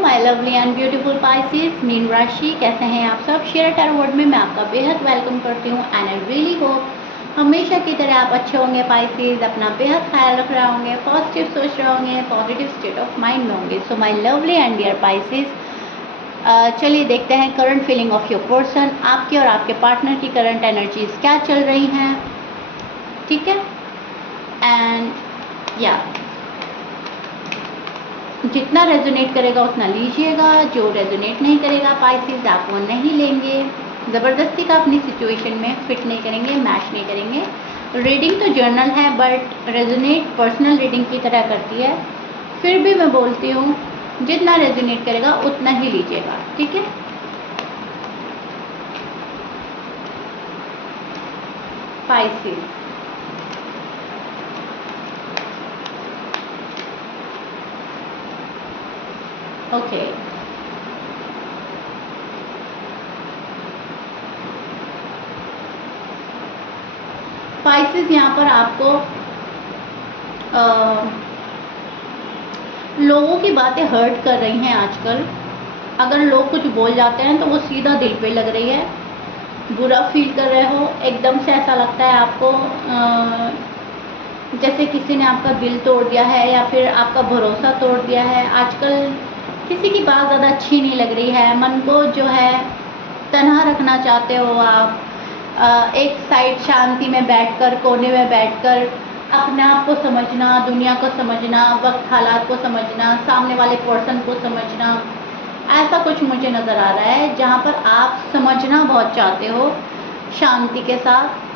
My lovely and beautiful Pisces, mean राशि। कैसे हैं आप सब? शेयर टैरो वर्ड में मैं आपका बेहद वेलकम करती हूँ एंड आई रियली होप हमेशा की तरह आप अच्छे होंगे पाइसेस, अपना बेहद ख्याल रख रहे होंगे, पॉजिटिव सोच रहे होंगे, पॉजिटिव स्टेट ऑफ माइंड में होंगे। So my lovely and dear Pisces, चलिए देखते हैं current feeling of your person. आपके और आपके पार्टनर की करंट एनर्जीज क्या चल रही हैं, ठीक है? एंड या जितना रेजोनेट करेगा उतना लीजिएगा, जो रेजोनेट नहीं करेगा पाइसेस आप वो नहीं लेंगे। ज़बरदस्ती का अपनी सिचुएशन में फिट नहीं करेंगे, मैच नहीं करेंगे। रीडिंग तो जर्नल है बट रेजोनेट पर्सनल रीडिंग की तरह करती है। फिर भी मैं बोलती हूँ जितना रेजोनेट करेगा उतना ही लीजिएगा, ठीक है? Pisces, okay. पाइसेस यहाँ पर आपको लोगों की बातें हर्ट कर रही हैं आजकल। अगर लोग कुछ बोल जाते हैं तो वो सीधा दिल पे लग रही है, बुरा फील कर रहे हो। एकदम से ऐसा लगता है आपको जैसे किसी ने आपका दिल तोड़ दिया है या फिर आपका भरोसा तोड़ दिया है। आजकल किसी की बात ज़्यादा अच्छी नहीं लग रही है, मन को जो है तन्हा रखना चाहते हो आप। एक साइड शांति में बैठकर, कोने में बैठकर अपने आप को समझना, दुनिया को समझना, वक्त हालात को समझना, सामने वाले पर्सन को समझना, ऐसा कुछ मुझे नज़र आ रहा है जहाँ पर आप समझना बहुत चाहते हो शांति के साथ।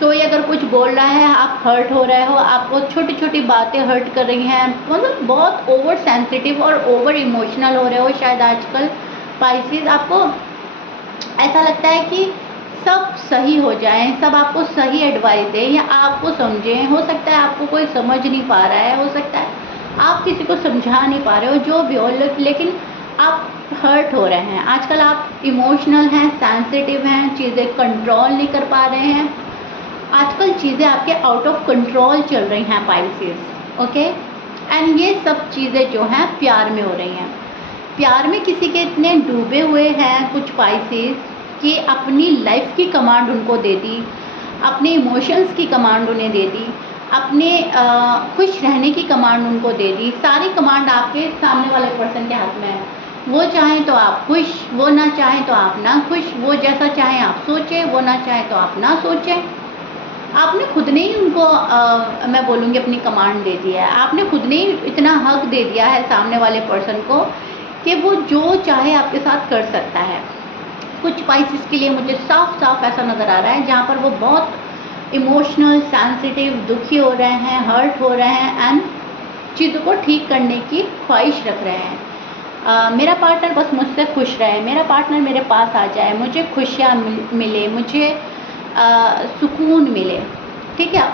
कोई अगर कुछ बोल रहा है, आप हर्ट हो रहे हो, आपको छोटी छोटी बातें हर्ट कर रही हैं, मतलब बहुत ओवर सेंसिटिव और ओवर इमोशनल हो रहे हो शायद आजकल पाइसेस। आपको ऐसा लगता है कि सब सही हो जाए, सब आपको सही एडवाइस दें या आपको समझें। हो सकता है आपको कोई समझ नहीं पा रहा है, हो सकता है आप किसी को समझा नहीं पा रहे हो, जो भी हो, लेकिन आप हर्ट हो रहे हैं। आजकल आप इमोशनल हैं, सेंसिटिव हैं, चीज़ें कंट्रोल नहीं कर पा रहे हैं। आजकल चीज़ें आपके आउट ऑफ कंट्रोल चल रही हैं पाइसेस, ओके? एंड ये सब चीज़ें जो हैं प्यार में हो रही हैं। प्यार में किसी के इतने डूबे हुए हैं कुछ पाइसेस कि अपनी लाइफ की कमांड उनको दे दी, अपने इमोशंस की कमांड उन्हें दे दी, अपने खुश रहने की कमांड उनको दे दी। सारी कमांड आपके सामने वाले पर्सन के हाथ में है। वो चाहें तो आप खुश, वो ना चाहें तो आप ना खुश। वो जैसा चाहें आप सोचें, वो ना चाहें तो आप ना सोचें। आपने खुद ने ही उनको मैं बोलूँगी अपनी कमांड दे दिया है। आपने खुद ने ही इतना हक दे दिया है सामने वाले पर्सन को कि वो जो चाहे आपके साथ कर सकता है। कुछ पाइसेस के लिए मुझे साफ साफ ऐसा नज़र आ रहा है जहाँ पर वो बहुत इमोशनल, सेंसिटिव, दुखी हो रहे हैं, हर्ट हो रहे हैं एंड चीज़ों को ठीक करने की ख्वाहिश रख रहे हैं। मेरा पार्टनर बस मुझसे खुश रहे, मेरा पार्टनर मेरे पास आ जाए, मुझे खुशियाँ मिले, मुझे सुकून मिले, ठीक है?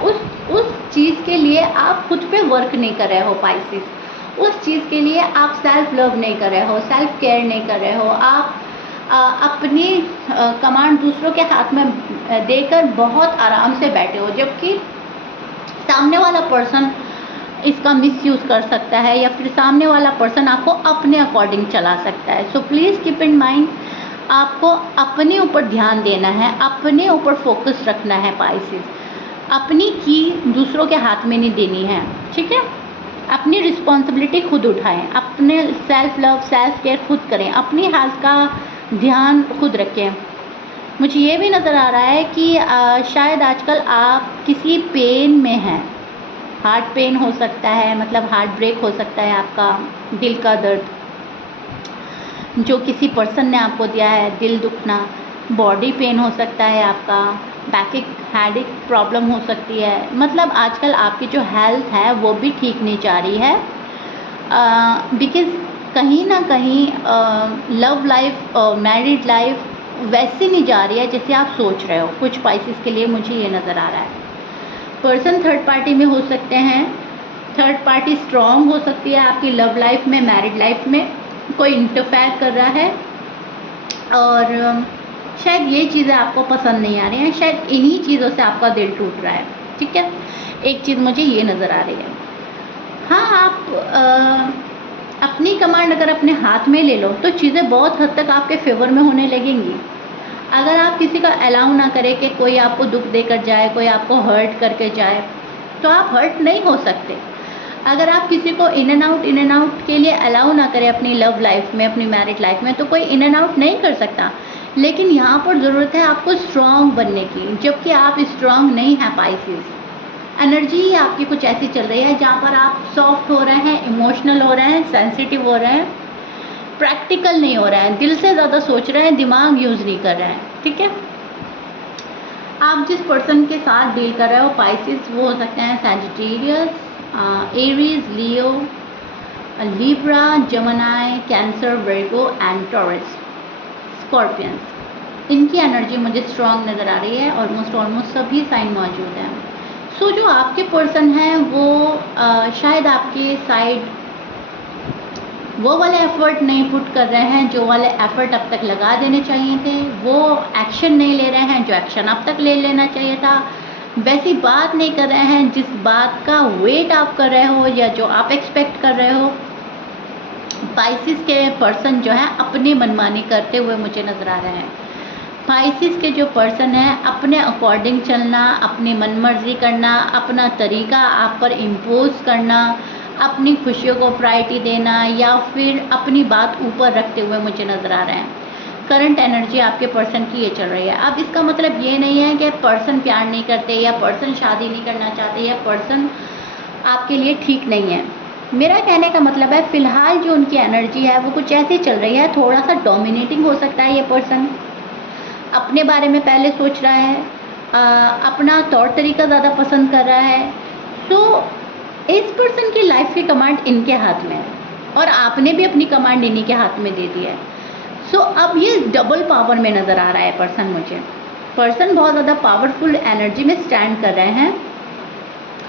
उस चीज़ के लिए आप खुद पे वर्क नहीं कर रहे हो पाइसेस। उस चीज़ के लिए आप सेल्फ लव नहीं कर रहे हो, सेल्फ केयर नहीं कर रहे हो। आप अपनी कमांड दूसरों के हाथ में देकर बहुत आराम से बैठे हो, जबकि सामने वाला पर्सन इसका मिसयूज़ कर सकता है या फिर सामने वाला पर्सन आपको अपने अकॉर्डिंग चला सकता है। So please keep in mind, आपको अपने ऊपर ध्यान देना है, अपने ऊपर फोकस रखना है पाइसेस। अपनी की दूसरों के हाथ में नहीं देनी है, ठीक है? अपनी रिस्पॉन्सिबिलिटी खुद उठाएं, अपने सेल्फ लव, सेल्फ केयर खुद करें, अपनी हेल्थ का ध्यान खुद रखें। मुझे ये भी नज़र आ रहा है कि शायद आजकल आप किसी पेन में हैं। हार्ट पेन हो सकता है, मतलब हार्ट ब्रेक हो सकता है, आपका दिल का दर्द जो किसी पर्सन ने आपको दिया है, दिल दुखना। बॉडी पेन हो सकता है, आपका बैकिक हेडेक प्रॉब्लम हो सकती है। मतलब आजकल आपकी जो हेल्थ है वो भी ठीक नहीं जा रही है, बिकॉज़ कहीं ना कहीं लव लाइफ, मैरिड लाइफ वैसे नहीं जा रही है जैसे आप सोच रहे हो। कुछ पाइसेस के लिए मुझे ये नज़र आ रहा है। पर्सन थर्ड पार्टी में हो सकते हैं, थर्ड पार्टी स्ट्रॉन्ग हो सकती है आपकी लव लाइफ में, मैरिड लाइफ में कोई इंटरफेयर कर रहा है और शायद ये चीज़ें आपको पसंद नहीं आ रही हैं, शायद इन्हीं चीज़ों से आपका दिल टूट रहा है, ठीक है? एक चीज़ मुझे ये नज़र आ रही है। हाँ, आप अपनी कमांड अगर अपने हाथ में ले लो तो चीज़ें बहुत हद तक आपके फेवर में होने लगेंगी। अगर आप किसी का अलाउ ना करें कि कोई आपको दुख देकर जाए, कोई आपको हर्ट करके जाए, तो आप हर्ट नहीं हो सकते। अगर आप किसी को इन एंड आउट के लिए अलाउ ना करें अपनी लव लाइफ में, अपनी मैरिड लाइफ में, तो कोई इन एंड आउट नहीं कर सकता। लेकिन यहाँ पर ज़रूरत है आपको स्ट्रॉन्ग बनने की, जबकि आप स्ट्रॉन्ग नहीं हैं पाइसेस। एनर्जी आपकी कुछ ऐसी चल रही है जहाँ पर आप सॉफ्ट हो रहे हैं, इमोशनल हो रहे हैं, सेंसिटिव हो रहे हैं, प्रैक्टिकल नहीं हो रहा है, दिल से ज़्यादा सोच रहे हैं, दिमाग यूज़ नहीं कर रहे हैं। ठीक है, आप जिस पर्सन के साथ डील कर रहे हो पाइसेस, वो हो सकते हैं Sagittarius, Aries, Leo, Libra, Gemini, Cancer, Virgo and Taurus, Scorpions. इनकी एनर्जी मुझे स्ट्रॉन्ग नज़र आ रही है। ऑलमोस्ट सभी साइन मौजूद हैं। सो जो आपके पर्सन हैं वो शायद आपके साइड वो वाले एफर्ट नहीं पुट कर रहे हैं जो वाले एफर्ट अब तक लगा देने चाहिए थे। वो एक्शन नहीं ले रहे हैं जो एक्शन अब तक ले लेना चाहिए था। वैसी बात नहीं कर रहे हैं जिस बात का वेट आप कर रहे हो या जो आप एक्सपेक्ट कर रहे हो। पाइसिस के पर्सन जो है अपनी मनमानी करते हुए मुझे नज़र आ रहे हैं। पाइसिस के जो पर्सन है अपने अकॉर्डिंग चलना, अपनी मनमर्जी करना, अपना तरीका आप पर इम्पोज करना, अपनी खुशियों को प्रायोरिटी देना या फिर अपनी बात ऊपर रखते हुए मुझे नज़र आ रहे हैं। करंट एनर्जी आपके पर्सन की ये चल रही है। अब इसका मतलब ये नहीं है कि पर्सन प्यार नहीं करते या पर्सन शादी नहीं करना चाहते या पर्सन आपके लिए ठीक नहीं है। मेरा कहने का मतलब है फ़िलहाल जो उनकी एनर्जी है वो कुछ ऐसी चल रही है, थोड़ा सा डोमिनेटिंग हो सकता है। ये पर्सन अपने बारे में पहले सोच रहा है, अपना तौर तरीका ज़्यादा पसंद कर रहा है। सो इस पर्सन की लाइफ की कमांड इनके हाथ में है और आपने भी अपनी कमांड इन्हीं के हाथ में दे दी है। सो अब ये डबल पावर में नज़र आ रहा है पर्सन मुझे। पर्सन बहुत ज़्यादा पावरफुल एनर्जी में स्टैंड कर रहे हैं,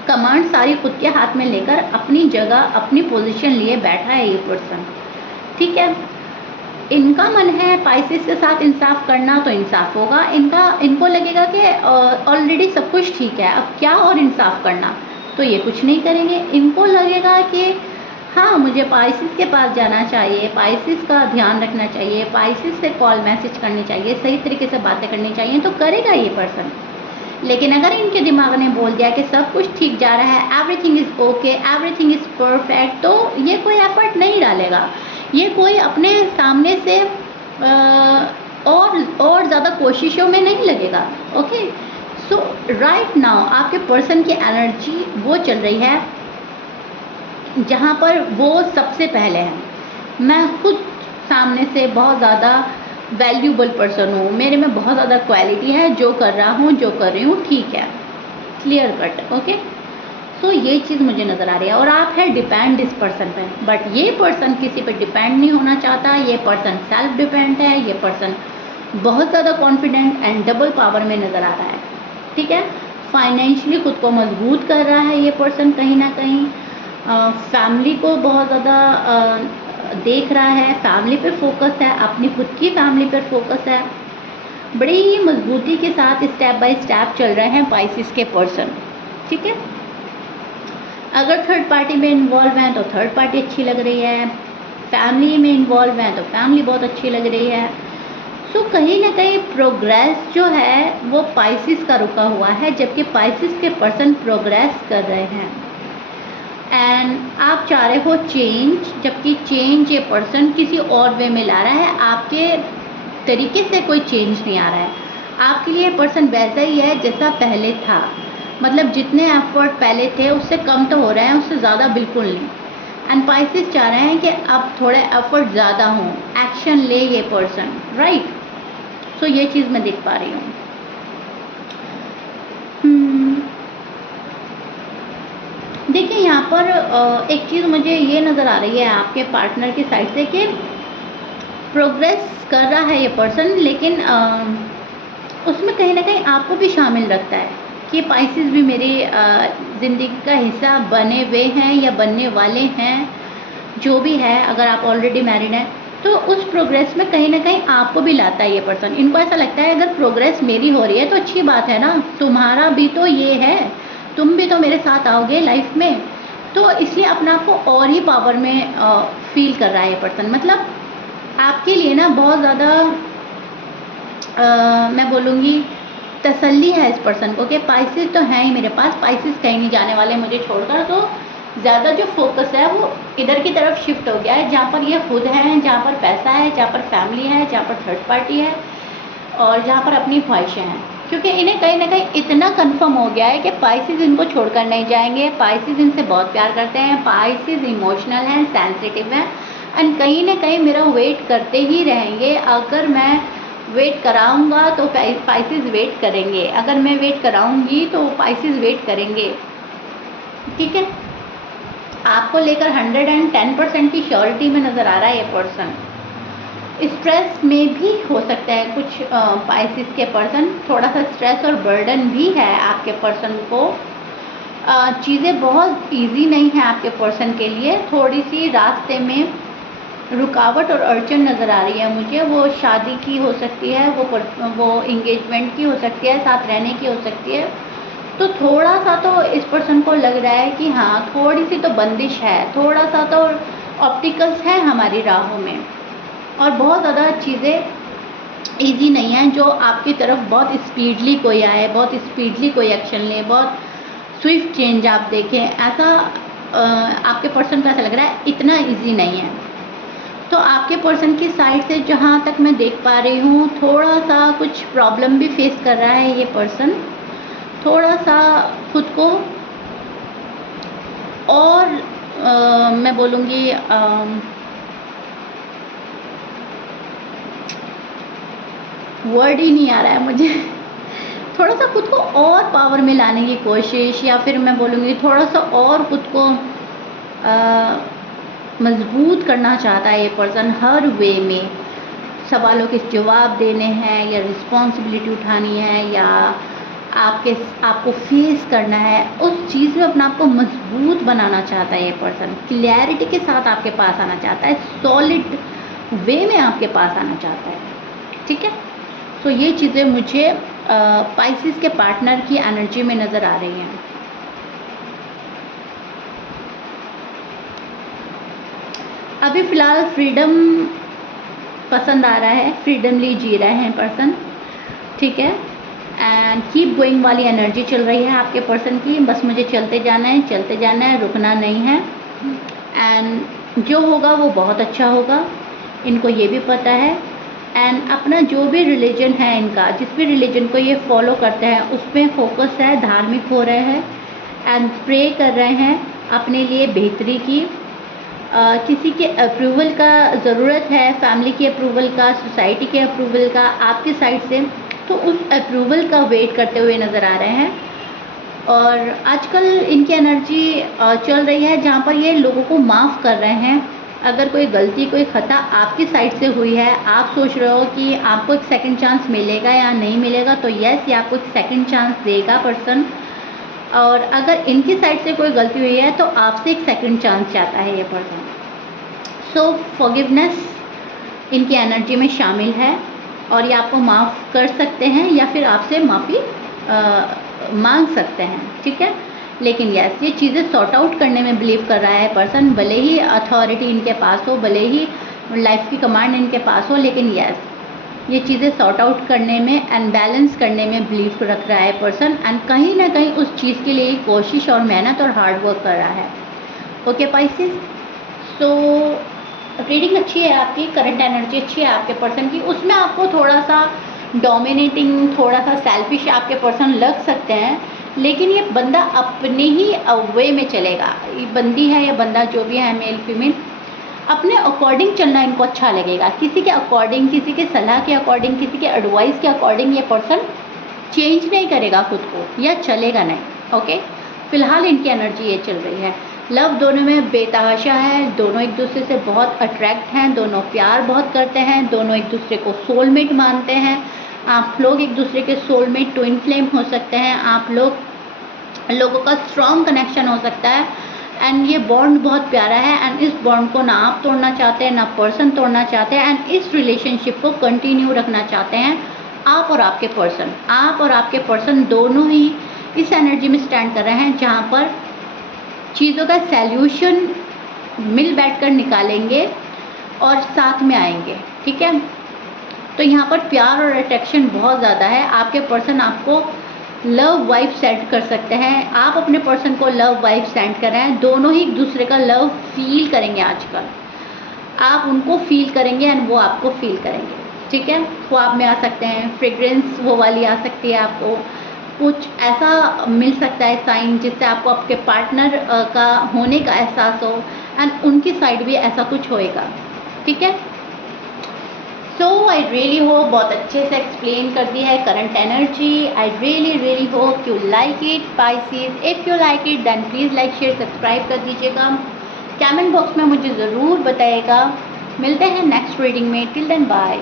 कमांड सारी खुद के हाथ में लेकर अपनी जगह अपनी पोजीशन लिए बैठा है ये पर्सन। ठीक है, इनका मन है पाइसेस के साथ इंसाफ करना तो इंसाफ होगा। इनको लगेगा कि ऑलरेडी सब कुछ ठीक है, अब क्या और इंसाफ करना, तो ये कुछ नहीं करेंगे। इनको लगेगा कि हाँ मुझे पाइसेस के पास जाना चाहिए, पाइसेस का ध्यान रखना चाहिए, पाइसेस से कॉल मैसेज करनी चाहिए, सही तरीके से बातें करनी चाहिए, तो करेगा ये पर्सन। लेकिन अगर इनके दिमाग ने बोल दिया कि सब कुछ ठीक जा रहा है, everything is okay, everything is perfect, तो ये कोई एफर्ट नहीं डालेगा, ये कोई अपने सामने से और ज़्यादा कोशिशों में नहीं लगेगा। ओके, सो राइट नाउ आपके पर्सन की एनर्जी वो चल रही है जहाँ पर वो सबसे पहले है। मैं खुद सामने से बहुत ज़्यादा वैल्यूबल पर्सन हूँ, मेरे में बहुत ज़्यादा क्वालिटी है, जो कर रहा हूँ जो कर रही हूँ ठीक है, क्लियर कट। ओके, सो ये चीज़ मुझे नज़र आ रही है। और आप है डिपेंड इस पर्सन पे, बट ये पर्सन किसी पे डिपेंड नहीं होना चाहता। ये पर्सन सेल्फ डिपेंड है, ये पर्सन बहुत ज़्यादा कॉन्फिडेंट एंड डबल पावर में नज़र आ रहा है। ठीक है, फाइनेंशियली खुद को मजबूत कर रहा है ये पर्सन, कहीं ना कहीं फैमिली को बहुत ज़्यादा देख रहा है, फैमिली पे फोकस है, अपनी खुद की फैमिली पर फोकस है, बड़ी मजबूती के साथ स्टेप बाय स्टेप चल रहे हैं पाइसेस के पर्सन। ठीक है, अगर थर्ड पार्टी में इन्वॉल्व हैं तो थर्ड पार्टी अच्छी लग रही है, फैमिली में इन्वॉल्व हैं तो फैमिली बहुत अच्छी लग रही है। सो कहीं ना कहीं प्रोग्रेस जो है वो पाइसेस का रुका हुआ है, जबकि पाइसेस के पर्सन प्रोग्रेस कर रहे हैं। एंड आप चाह रहे हो चेंज, जबकि चेंज ये पर्सन किसी और वे में ला रहा है, आपके तरीके से कोई चेंज नहीं आ रहा है। आपके लिए पर्सन वैसा ही है जैसा पहले था, मतलब जितने एफर्ट पहले थे उससे कम तो हो रहे हैं, उससे ज़्यादा बिल्कुल नहीं। एंड पाइसेस चाह रहे हैं कि अब थोड़े एफर्ट ज़्यादा हों, एक्शन ले ये पर्सन, राइट। सो ये चीज़ मैं देख पा रही हूँ। देखिए यहाँ पर एक चीज़ मुझे ये नज़र आ रही है आपके पार्टनर की साइड से कि प्रोग्रेस कर रहा है ये पर्सन, लेकिन उसमें कहीं ना कहीं आपको भी शामिल रखता है कि पाइसेस भी मेरी ज़िंदगी का हिस्सा बने हुए हैं या बनने वाले हैं, जो भी है। अगर आप ऑलरेडी मैरिड हैं तो उस प्रोग्रेस में कहीं ना कहीं आपको भी लाता है ये पर्सन। इनको ऐसा लगता है अगर प्रोग्रेस मेरी हो रही है तो अच्छी बात है ना, तुम्हारा भी तो ये है, तुम भी तो मेरे साथ आओगे लाइफ में, तो इसलिए अपने आप को और ही पावर में फील कर रहा है ये पर्सन। मतलब आपके लिए ना बहुत ज़्यादा मैं बोलूँगी तसल्ली है इस पर्सन को कि पाइसेस तो हैं ही मेरे पास, पाइसेस कहीं नहीं जाने वाले मुझे छोड़कर। तो ज़्यादा जो फोकस है वो इधर की तरफ शिफ्ट हो गया है, जहाँ पर ये खुद है, जहाँ पर पैसा है, जहाँ पर फैमिली है, जहाँ पर थर्ड पार्टी है और जहाँ पर अपनी ख्वाहिशें हैं। क्योंकि इन्हें कहीं ना कहीं इतना कंफर्म हो गया है कि पाइसेस इनको छोड़कर नहीं जाएंगे, पाइसेस इनसे बहुत प्यार करते हैं, पाइसेस इमोशनल हैं, सेंसिटिव हैं एंड कहीं ना कहीं मेरा वेट करते ही रहेंगे। अगर मैं वेट कराऊंगा तो पाइसेस वेट करेंगे, अगर मैं वेट कराऊंगी तो पाइसेस वेट करेंगे। ठीक है, आपको लेकर 110% की श्योरिटी में नज़र आ रहा है ये पर्सन। स्ट्रेस में भी हो सकता है कुछ पाइसेस के पर्सन, थोड़ा सा स्ट्रेस और बर्डन भी है आपके पर्सन को। चीज़ें बहुत इजी नहीं है आपके पर्सन के लिए, थोड़ी सी रास्ते में रुकावट और अड़चन नज़र आ रही है मुझे। वो शादी की हो सकती है, वो इंगेजमेंट की हो सकती है, साथ रहने की हो सकती है। तो थोड़ा सा तो इस पर्सन को लग रहा है कि हाँ थोड़ी सी तो बंदिश है, थोड़ा सा तो ऑब्स्टिकल्स हैं हमारी राहों में और बहुत ज़्यादा चीज़ें इजी नहीं है जो आपकी तरफ बहुत स्पीडली कोई आए, बहुत स्पीडली कोई एक्शन ले, बहुत स्विफ्ट चेंज आप देखें, ऐसा आपके पर्सन को ऐसा लग रहा है इतना इजी नहीं है। तो आपके पर्सन की साइड से जहाँ तक मैं देख पा रही हूँ थोड़ा सा कुछ प्रॉब्लम भी फेस कर रहा है ये पर्सन, थोड़ा सा खुद को और मैं बोलूँगी वर्ड ही नहीं आ रहा है मुझे थोड़ा सा खुद को और पावर में लाने की कोशिश, या फिर मैं बोलूँगी थोड़ा सा और खुद को मजबूत करना चाहता है ये पर्सन हर वे में। सवालों के जवाब देने हैं या रिस्पॉन्सिबिलिटी उठानी है या आपको फेस करना है, उस चीज़ में अपने आप को मजबूत बनाना चाहता है ये पर्सन। क्लैरिटी के साथ आपके पास आना चाहता है, सॉलिड वे में आपके पास आना चाहता है। ठीक है, तो ये चीज़ें मुझे पाइसेस के पार्टनर की एनर्जी में नज़र आ रही हैं। अभी फ़िलहाल फ्रीडम पसंद आ रहा है, फ्रीडमली जी रहे हैं पर्सन। ठीक है, एंड कीप गोइंग वाली एनर्जी चल रही है आपके पर्सन की, बस मुझे चलते जाना है, चलते जाना है, रुकना नहीं है। एंड जो होगा वो बहुत अच्छा होगा, इनको ये भी पता है। एंड अपना जो भी रिलीजन है इनका, जिस भी रिलीजन को ये फॉलो करते हैं उसमें फोकस है, धार्मिक हो रहे हैं एंड प्रे कर रहे हैं अपने लिए बेहतरी की। किसी के अप्रूवल का ज़रूरत है, फैमिली के अप्रूवल का, सोसाइटी के अप्रूवल का आपकी साइड से, तो उस अप्रूवल का वेट करते हुए नज़र आ रहे हैं। और आजकल इनकी एनर्जी चल रही है जहाँ पर ये लोगों को माफ़ कर रहे हैं। अगर कोई गलती, कोई ख़ता आपकी साइड से हुई है, आप सोच रहे हो कि आपको एक सेकंड चांस मिलेगा या नहीं मिलेगा, तो यस, ये आपको एक सेकंड चांस देगा पर्सन। और अगर इनकी साइड से कोई गलती हुई है तो आपसे एक सेकंड चांस चाहता है ये पर्सन। सो फॉरगिवनेस इनकी एनर्जी में शामिल है और ये आपको माफ़ कर सकते हैं या फिर आपसे माफ़ी मांग सकते हैं। ठीक है, लेकिन यस, ये चीज़ें सॉर्ट आउट करने में बिलीव कर रहा है पर्सन। भले ही अथॉरिटी इनके पास हो, भले ही लाइफ की कमांड इनके पास हो, लेकिन यस, ये चीज़ें सॉर्ट आउट करने में एंड बैलेंस करने में बिलीव रख रहा है पर्सन। एंड कहीं ना कहीं उस चीज़ के लिए कोशिश और मेहनत और हार्ड वर्क कर रहा है। ओके पाइसेस, सो रीडिंग अच्छी है आपकी, करंट एनर्जी अच्छी है आपके पर्सन की। उसमें आपको थोड़ा सा डोमिनेटिंग, थोड़ा सा सेल्फिश आपके पर्सन लग सकते हैं, लेकिन ये बंदा अपने ही वे में चलेगा। ये बंदी है या बंदा जो भी है, मेल फीमेल, अपने अकॉर्डिंग चलना इनको अच्छा लगेगा। किसी के अकॉर्डिंग, किसी के सलाह के अकॉर्डिंग, किसी के एडवाइस के अकॉर्डिंग ये पर्सन चेंज नहीं करेगा खुद को या चलेगा नहीं। ओके, फिलहाल इनकी एनर्जी ये चल रही है। लव दोनों में बेतहाशा है, दोनों एक दूसरे से बहुत अट्रैक्ट हैं, दोनों प्यार बहुत करते हैं, दोनों एक दूसरे को सोलमेट मानते हैं। आप लोग एक दूसरे के सोलमेट, ट्विन फ्लेम हो सकते हैं। आप लोगों का स्ट्रॉन्ग कनेक्शन हो सकता है एंड ये बॉन्ड बहुत प्यारा है। एंड इस बॉन्ड को ना आप तोड़ना चाहते हैं, ना पर्सन तोड़ना चाहते हैं। एंड इस रिलेशनशिप को कंटिन्यू रखना चाहते हैं आप और आपके पर्सन। आप और आपके पर्सन दोनों ही इस एनर्जी में स्टैंड कर रहे हैं जहाँ पर चीज़ों का सैल्यूशन मिल बैठकर निकालेंगे और साथ में आएंगे, ठीक है। तो यहाँ पर प्यार और अट्रैक्शन बहुत ज़्यादा है। आपके पर्सन आपको लव वाइब सेंड कर सकते हैं, आप अपने पर्सन को लव वाइब सेंड कर रहे हैं, दोनों ही एक दूसरे का लव फील करेंगे। आजकल आप उनको फील करेंगे एंड वो आपको फील करेंगे, ठीक है। ख्वाब में आ सकते हैं, फ्रेग्रेंस वो वाली आ सकती है, आपको कुछ ऐसा मिल सकता है साइन जिससे आपको आपके पार्टनर का होने का एहसास हो एंड उनकी साइड भी ऐसा कुछ होएगा, ठीक है। सो आई रियली होप बहुत अच्छे से एक्सप्लेन कर दिया है current energy. I really hope you like it Pisces. If you like it then please like share subscribe कर दीजिएगा। कमेंट बॉक्स में मुझे ज़रूर बताइएगा। मिलते हैं नेक्स्ट रीडिंग में। Till then bye.